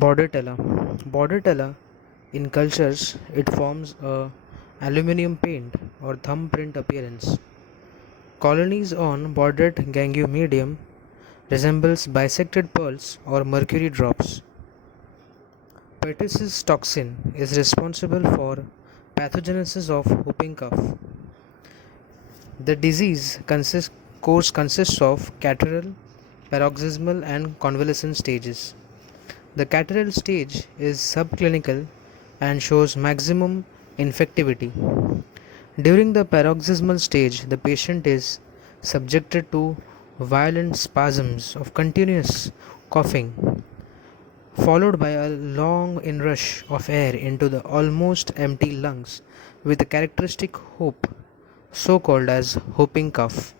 Bordetella. Bordetella in cultures it forms a aluminium paint or thumbprint appearance. Colonies on bordered gangue medium resembles bisected pearls or mercury drops. Pertussis toxin is responsible for pathogenesis of whooping cough. The disease course consists of catarrhal, paroxysmal and convalescent stages. The catarrhal stage is subclinical and shows maximum infectivity. During the paroxysmal stage, the patient is subjected to violent spasms of continuous coughing, followed by a long inrush of air into the almost empty lungs with a characteristic whoop, so called as whooping cough.